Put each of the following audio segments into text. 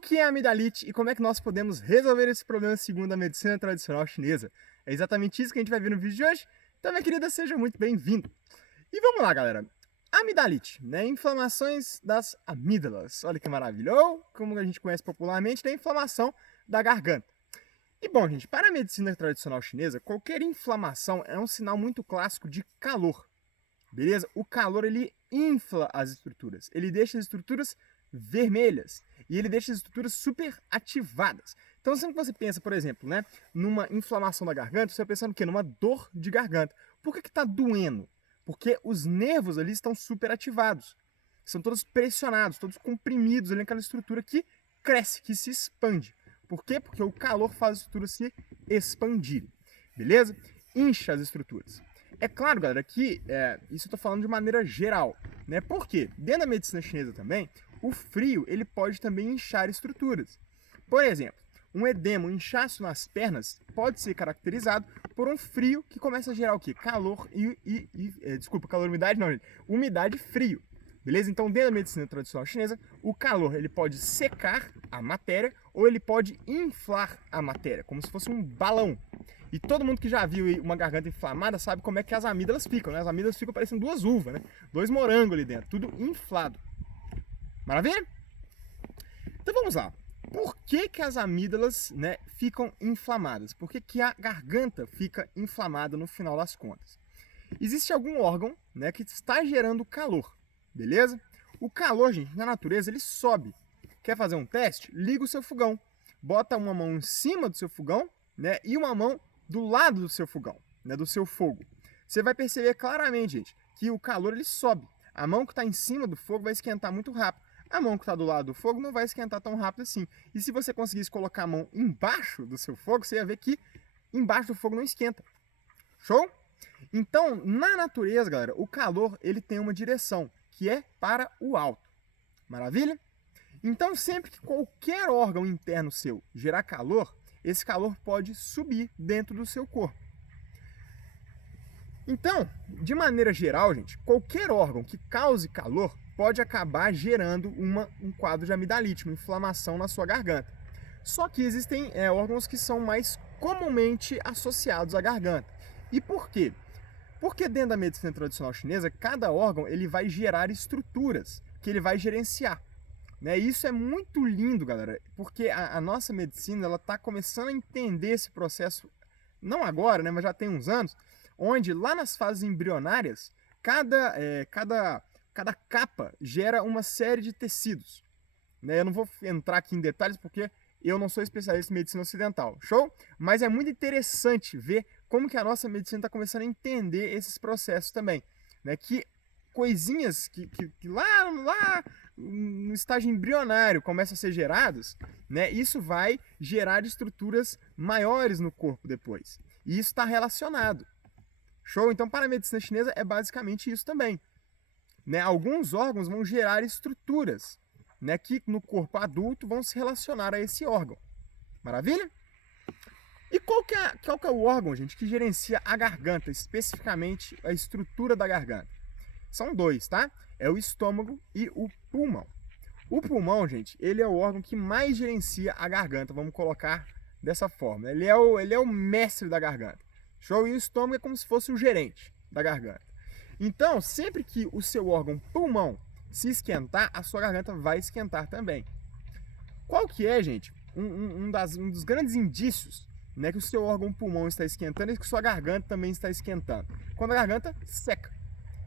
O que é amidalite e como é que nós podemos resolver esse problema segundo a medicina tradicional chinesa? É exatamente isso que a gente vai ver no vídeo de hoje. Então, minha querida, seja muito bem-vindo. E vamos lá, galera. Amidalite, né? Inflamações das amígdalas. Olha que maravilha. Ou, como a gente conhece popularmente, né? Inflamação da garganta. E bom, gente, para a medicina tradicional chinesa, qualquer inflamação é um sinal muito clássico de calor. Beleza? O calor, ele infla as estruturas. Ele deixa as estruturas vermelhas e ele deixa as estruturas super ativadas. Então, sempre que você pensa, por exemplo, né, numa inflamação da garganta, você vai pensando o quê? Numa dor de garganta. Por que está doendo? Porque os nervos ali estão super ativados. São todos pressionados, todos comprimidos ali naquela estrutura que cresce, que se expande. Por quê? Porque o calor faz as estruturas se expandirem. Beleza? Incha as estruturas. É claro, galera, que isso eu estou falando de maneira geral, né? Porque dentro da medicina chinesa também, o frio ele pode também inchar estruturas. Por exemplo, um edema, um inchaço nas pernas pode ser caracterizado por um frio que começa a gerar o quê? Calor desculpa, calor, umidade não, gente. Umidade e frio. Beleza? Então, dentro da medicina tradicional chinesa, o calor ele pode secar a matéria ou ele pode inflar a matéria, como se fosse um balão. E todo mundo que já viu uma garganta inflamada sabe como é que as amígdalas ficam, né? As amígdalas ficam parecendo duas uvas, né? Dois morangos ali dentro, tudo inflado. Maravilha? Então vamos lá. Por que que as amígdalas, né, ficam inflamadas? Por que que a garganta fica inflamada no final das contas? Existe algum órgão, né, que está gerando calor, beleza? O calor, gente, na natureza, ele sobe. Quer fazer um teste? Liga o seu fogão. Bota uma mão em cima do seu fogão, né, e uma mão do lado do seu fogão, né, do seu fogo. Você vai perceber claramente, gente, que o calor ele sobe. A mão que está em cima do fogo vai esquentar muito rápido. A mão que está do lado do fogo não vai esquentar tão rápido assim. E se você conseguisse colocar a mão embaixo do seu fogo, você ia ver que embaixo do fogo não esquenta. Show? Então, na natureza, galera, o calor ele tem uma direção, que é para o alto. Maravilha? Então, sempre que qualquer órgão interno seu gerar calor, esse calor pode subir dentro do seu corpo. Então, de maneira geral, gente, qualquer órgão que cause calor pode acabar gerando um quadro de amidalite, uma inflamação na sua garganta. Só que existem órgãos que são mais comumente associados à garganta. E por quê? Porque dentro da medicina tradicional chinesa, cada órgão ele vai gerar estruturas que ele vai gerenciar. Né? E isso é muito lindo, galera, porque a nossa medicina ela está começando a entender esse processo, não agora, né, mas já tem uns anos, onde lá nas fases embrionárias, cada capa gera uma série de tecidos. Né? Eu não vou entrar aqui em detalhes porque eu não sou especialista em medicina ocidental, show? Mas é muito interessante ver como que a nossa medicina está começando a entender esses processos também. Né? Que coisinhas que lá no estágio embrionário começam a ser gerados, né? Isso vai gerar estruturas maiores no corpo depois. E isso está relacionado. Show? Então, para a medicina chinesa é basicamente isso também. Né? Alguns órgãos vão gerar estruturas, né, que no corpo adulto vão se relacionar a esse órgão. Maravilha? E qual que é o órgão, gente, que gerencia a garganta, especificamente a estrutura da garganta? São dois, tá? É o estômago e o pulmão. O pulmão, gente, ele é o órgão que mais gerencia a garganta, vamos colocar dessa forma. Ele é o mestre da garganta. Show? E o estômago é como se fosse o gerente da garganta. Então, sempre que o seu órgão pulmão se esquentar, a sua garganta vai esquentar também. Qual que é, gente, um dos grandes indícios, né, que o seu órgão pulmão está esquentando e que sua garganta também está esquentando? Quando a garganta seca.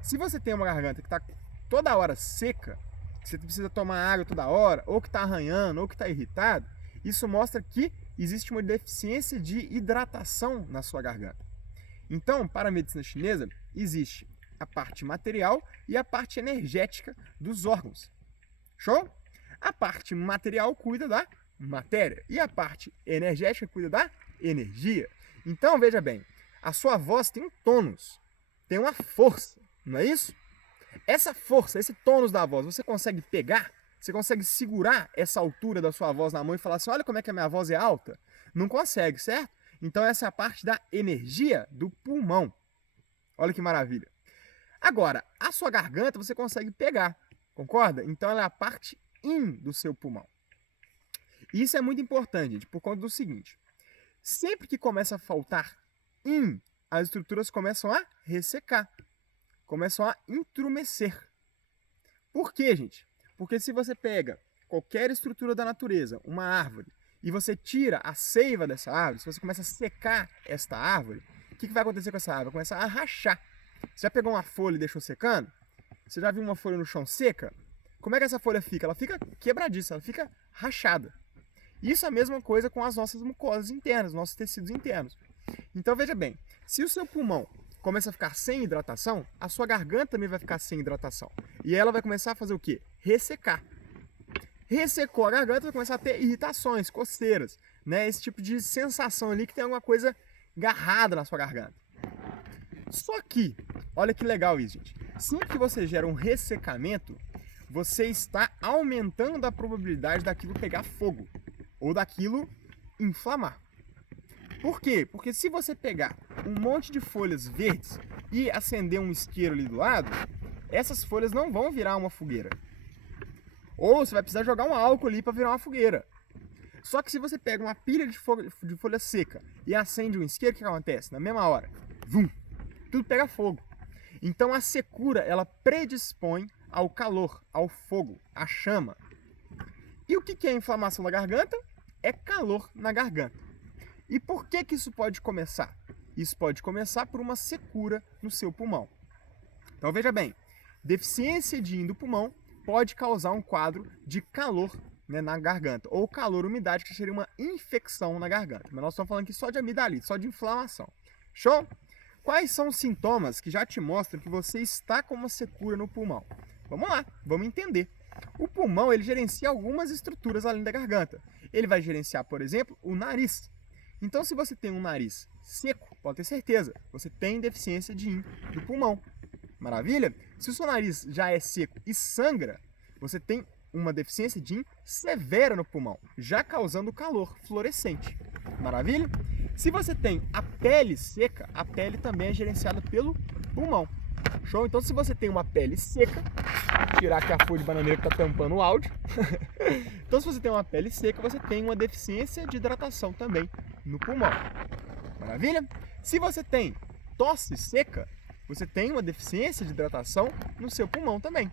Se você tem uma garganta que está toda hora seca, que você precisa tomar água toda hora, ou que está arranhando, ou que está irritado, isso mostra que existe uma deficiência de hidratação na sua garganta. Então, para a medicina chinesa, existe a parte material e a parte energética dos órgãos. Show? A parte material cuida da matéria e a parte energética cuida da energia. Então, veja bem, a sua voz tem um tônus, tem uma força, não é isso? Essa força, esse tônus da voz, você consegue pegar? Você consegue segurar essa altura da sua voz na mão e falar assim, olha como é que a minha voz é alta? Não consegue, certo? Então essa é a parte da energia do pulmão. Olha que maravilha. Agora, a sua garganta você consegue pegar, concorda? Então ela é a parte in do seu pulmão. E isso é muito importante, gente, por conta do seguinte. Sempre que começa a faltar Yin, as estruturas começam a ressecar, começam a entrumecer. Por quê, gente? Porque se você pega qualquer estrutura da natureza, uma árvore, e você tira a seiva dessa árvore, se você começa a secar esta árvore, o que vai acontecer com essa árvore? Vai começar a rachar. Você já pegou uma folha e deixou secando? Você já viu uma folha no chão seca? Como é que essa folha fica? Ela fica quebradiça, ela fica rachada. Isso é a mesma coisa com as nossas mucosas internas, nossos tecidos internos. Então veja bem, se o seu pulmão começa a ficar sem hidratação, a sua garganta também vai ficar sem hidratação. E ela vai começar a fazer o quê? Ressecar. Ressecou a garganta, vai começar a ter irritações, coceiras, né? Esse tipo de sensação ali que tem alguma coisa agarrada na sua garganta. Só que, olha que legal isso, gente. Sempre que você gera um ressecamento, você está aumentando a probabilidade daquilo pegar fogo ou daquilo inflamar. Por quê? Porque se você pegar um monte de folhas verdes e acender um isqueiro ali do lado, essas folhas não vão virar uma fogueira. Ou você vai precisar jogar um álcool ali para virar uma fogueira. Só que se você pega uma pilha de folha seca e acende um isqueiro, o que acontece? Na mesma hora, vum, tudo pega fogo. Então a secura, ela predispõe ao calor, ao fogo, à chama. E o que é a inflamação da garganta? É calor na garganta. E por que isso pode começar? Isso pode começar por uma secura no seu pulmão. Então veja bem, deficiência de Yin do pulmão pode causar um quadro de calor, né, na garganta, ou calor-umidade, que seria uma infecção na garganta. Mas nós estamos falando aqui só de amidalite, só de inflamação. Show? Quais são os sintomas que já te mostram que você está com uma secura no pulmão? Vamos lá, vamos entender. O pulmão, ele gerencia algumas estruturas além da garganta. Ele vai gerenciar, por exemplo, o nariz. Então, se você tem um nariz seco, pode ter certeza, você tem deficiência de Yin do pulmão. Maravilha? Se o seu nariz já é seco e sangra, você tem uma deficiência de Yin severa no pulmão, já causando calor fluorescente. Maravilha? Se você tem a pele seca, a pele também é gerenciada pelo pulmão. Show? Então, se você tem uma pele seca, vou tirar aqui a folha de bananeira que está tampando o áudio. Então, se você tem uma pele seca, você tem uma deficiência de hidratação também no pulmão. Maravilha? Se você tem tosse seca, você tem uma deficiência de hidratação no seu pulmão também.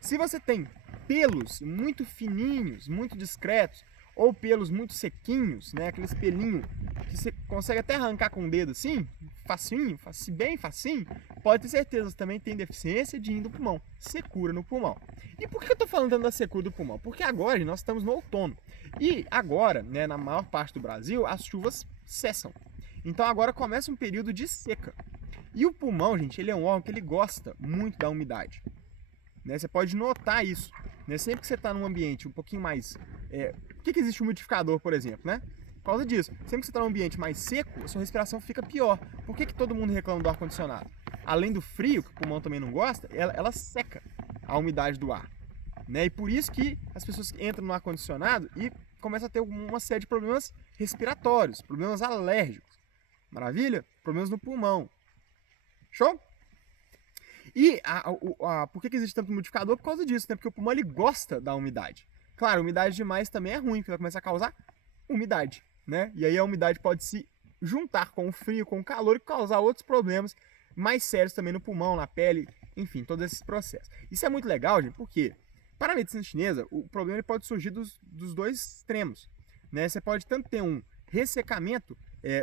Se você tem pelos muito fininhos, muito discretos, ou pelos muito sequinhos, né, aqueles pelinhos que você consegue até arrancar com o dedo assim, facinho, bem facinho, pode ter certeza, você também tem deficiência de Yin do pulmão, secura no pulmão. E por que eu estou falando tanto da secura do pulmão? Porque agora nós estamos no outono. E agora, né, na maior parte do Brasil, as chuvas cessam. Então agora começa um período de seca. E o pulmão, gente, ele é um órgão que ele gosta muito da umidade. Né? Você pode notar isso. Né? Sempre que você está num ambiente um pouquinho mais... Por que existe um umidificador, por exemplo? Né? Por causa disso. Sempre que você está num ambiente mais seco, a sua respiração fica pior. Por que todo mundo reclama do ar-condicionado? Além do frio, que o pulmão também não gosta, ela seca a umidade do ar. Né? E por isso que as pessoas entram no ar-condicionado e começam a ter uma série de problemas respiratórios, problemas alérgicos. Maravilha? Problemas no pulmão. Show? E por que existe tanto umidificador? Por causa disso, né? Porque o pulmão ele gosta da umidade. Claro, umidade demais também é ruim, porque vai começar a causar umidade, né? E aí a umidade pode se juntar com o frio, com o calor e causar outros problemas mais sérios também no pulmão, na pele, enfim, todos esses processos. Isso é muito legal, gente, porque para a medicina chinesa, o problema ele pode surgir dos dois extremos, né? Você pode tanto ter um ressecamento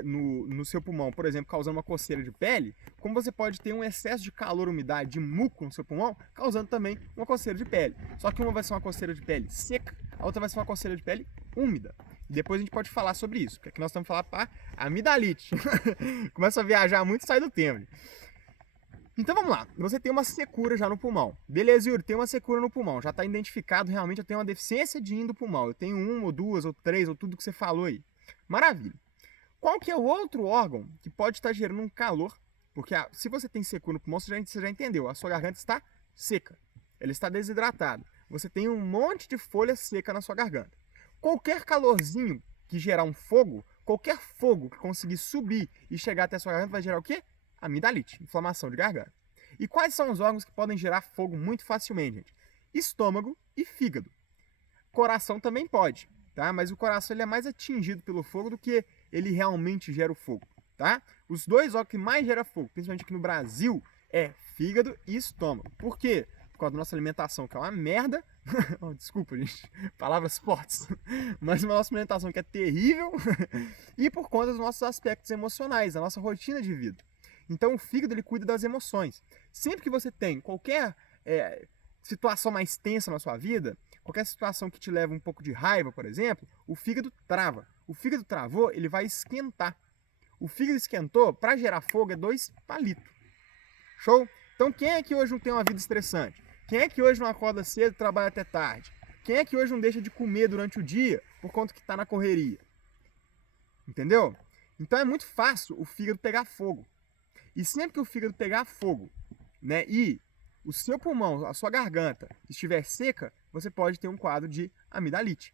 no seu pulmão, por exemplo, causando uma coceira de pele, como você pode ter um excesso de calor, umidade, de muco no seu pulmão, causando também uma coceira de pele. Só que uma vai ser uma coceira de pele seca, a outra vai ser uma coceira de pele úmida. E depois a gente pode falar sobre isso, porque aqui nós estamos falando para amidalite. Começa a viajar muito e sai do tema. Então vamos lá, você tem uma secura já no pulmão. Beleza, Yuri, tem uma secura no pulmão, já está identificado, realmente eu tenho uma deficiência de Yin do pulmão. Eu tenho uma, ou duas, ou três, ou tudo que você falou aí. Maravilha. Qual que é o outro órgão que pode estar gerando um calor? Porque se você tem secura no pulmão, você já entendeu, a sua garganta está seca, ela está desidratada. Você tem um monte de folha seca na sua garganta. Qualquer calorzinho que gerar um fogo, qualquer fogo que conseguir subir e chegar até a sua garganta vai gerar o quê? Amidalite, inflamação de garganta. E quais são os órgãos que podem gerar fogo muito facilmente, gente? Estômago e fígado. Coração também pode. tá? Mas o coração ele é mais atingido pelo fogo do que ele realmente gera o fogo, tá? Os dois órgãos que mais geram fogo, principalmente aqui no Brasil, é fígado e estômago. Por quê? Por causa da nossa alimentação, que é uma merda. Oh, desculpa, gente, palavras fortes. Mas uma nossa alimentação que é terrível. E por conta dos nossos aspectos emocionais, da nossa rotina de vida. Então o fígado ele cuida das emoções. Sempre que você tem qualquer situação mais tensa na sua vida, qualquer situação que te leva um pouco de raiva, por exemplo, o fígado trava. O fígado travou, ele vai esquentar. O fígado esquentou, para gerar fogo é 2 palitos. Show? Então quem é que hoje não tem uma vida estressante? Quem é que hoje não acorda cedo e trabalha até tarde? Quem é que hoje não deixa de comer durante o dia por conta que está na correria? Entendeu? Então é muito fácil o fígado pegar fogo. E sempre que o fígado pegar fogo, né, e o seu pulmão, a sua garganta estiver seca, você pode ter um quadro de amidalite.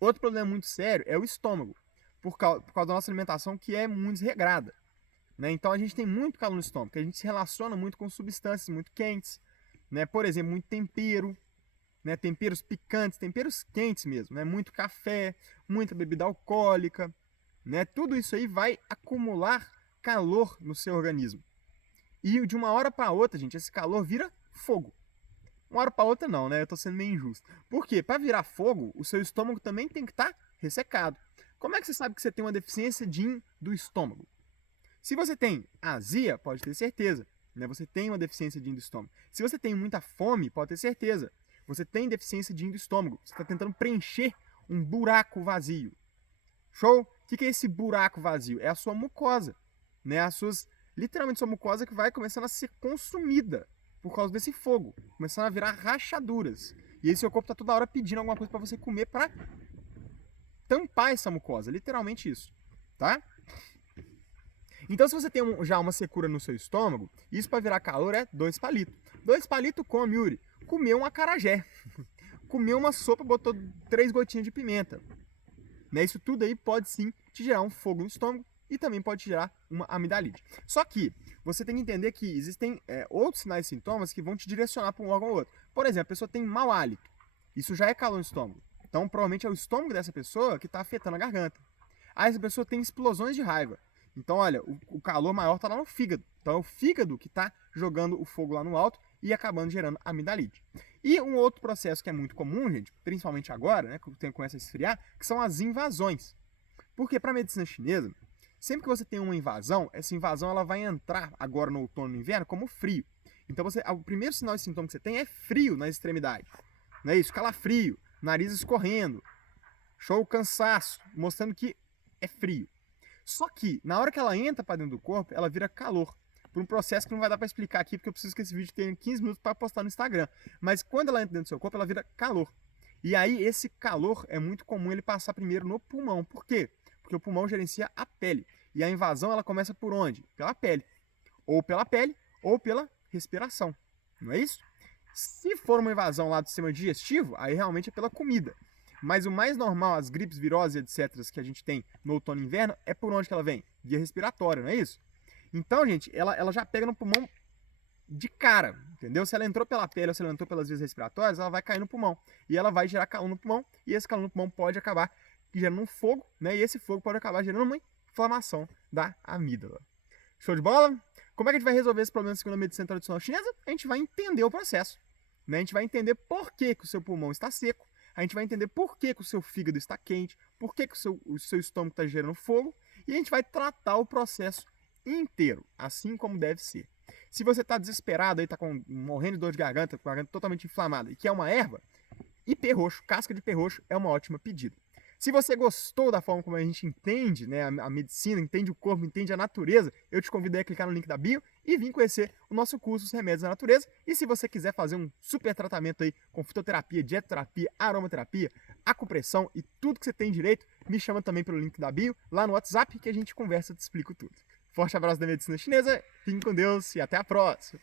Outro problema muito sério é o estômago, por causa da nossa alimentação que é muito desregrada. Né? Então a gente tem muito calor no estômago, porque a gente se relaciona muito com substâncias muito quentes, né? Por exemplo, muito tempero, né? Temperos picantes, temperos quentes mesmo, né? Muito café, muita bebida alcoólica, né? Tudo isso aí vai acumular calor no seu organismo. E de uma hora para outra, gente, esse calor vira fogo. Uma hora para outra não, né? Eu tô sendo meio injusto. Por quê? Para virar fogo, o seu estômago também tem que estar ressecado. Como é que você sabe que você tem uma deficiência de yin do estômago? Se você tem azia, pode ter certeza, né? Você tem uma deficiência de yin do estômago. Se você tem muita fome, pode ter certeza. Você tem deficiência de yin do estômago. Você está tentando preencher um buraco vazio. Show? O que é esse buraco vazio? É a sua mucosa, né? Literalmente sua mucosa que vai começando a ser consumida por causa desse fogo, começando a virar rachaduras. E aí seu corpo está toda hora pedindo alguma coisa para você comer para tampar essa mucosa, literalmente isso, tá? Então se você tem já uma secura no seu estômago, isso para virar calor é 2 palitos. 2 palitos come, Yuri, comeu um acarajé, comeu uma sopa, botou 3 gotinhas de pimenta. Né? Isso tudo aí pode sim te gerar um fogo no estômago e também pode gerar uma amidalite. Só que você tem que entender que existem outros sinais e sintomas que vão te direcionar para um órgão ou outro. Por exemplo, a pessoa tem mau hálito. Isso já é calor no estômago. Então, provavelmente é o estômago dessa pessoa que está afetando a garganta. Aí essa pessoa tem explosões de raiva. Então, olha, o calor maior está lá no fígado. Então, é o fígado que está jogando o fogo lá no alto e acabando gerando amidalite. E um outro processo que é muito comum, gente, principalmente agora, né, que o tempo começa a esfriar, que são as invasões. Porque para a medicina chinesa, sempre que você tem uma invasão, essa invasão ela vai entrar agora no outono e no inverno como frio. Então, o primeiro sinal e sintoma que você tem é frio na extremidade. Não é isso? Calafrio, nariz escorrendo, show, cansaço, mostrando que é frio. Só que, na hora que ela entra para dentro do corpo, ela vira calor. Por um processo que não vai dar para explicar aqui, porque eu preciso que esse vídeo tenha 15 minutos para postar no Instagram. Mas quando ela entra dentro do seu corpo, ela vira calor. E aí, esse calor é muito comum ele passar primeiro no pulmão. Por quê? Porque o pulmão gerencia a pele. E a invasão, ela começa por onde? Pela pele. Ou pela respiração. Não é isso? Se for uma invasão lá do sistema digestivo, aí realmente é pela comida. Mas o mais normal, as gripes, viroses, etc., que a gente tem no outono e inverno, é por onde que ela vem? Via respiratória, não é isso? Então, gente, ela já pega no pulmão de cara, entendeu? Se ela entrou pela pele ou se ela entrou pelas vias respiratórias, ela vai cair no pulmão. E ela vai gerar calor no pulmão, e esse calor no pulmão pode acabar gerando um fogo, né? E esse fogo pode acabar gerando uma inflamação da amígdala. Show de bola? Como é que a gente vai resolver esse problema segundo a medicina tradicional chinesa? A gente vai entender o processo, né? A gente vai entender por que o seu pulmão está seco, a gente vai entender por que o seu fígado está quente, por que o seu estômago está gerando fogo, e a gente vai tratar o processo inteiro, assim como deve ser. Se você está desesperado, está morrendo de dor de garganta, com a garganta totalmente inflamada, e quer uma erva, ipê roxo, casca de ipê roxo é uma ótima pedida. Se você gostou da forma como a gente entende, né, a medicina, entende o corpo, entende a natureza, eu te convido a clicar no link da bio e vir conhecer o nosso curso Os Remédios da Natureza. E se você quiser fazer um super tratamento aí com fitoterapia, dietoterapia, aromaterapia, acupressão e tudo que você tem direito, me chama também pelo link da bio, lá no WhatsApp, que a gente conversa e te explico tudo. Forte abraço da medicina chinesa, fiquem com Deus e até a próxima!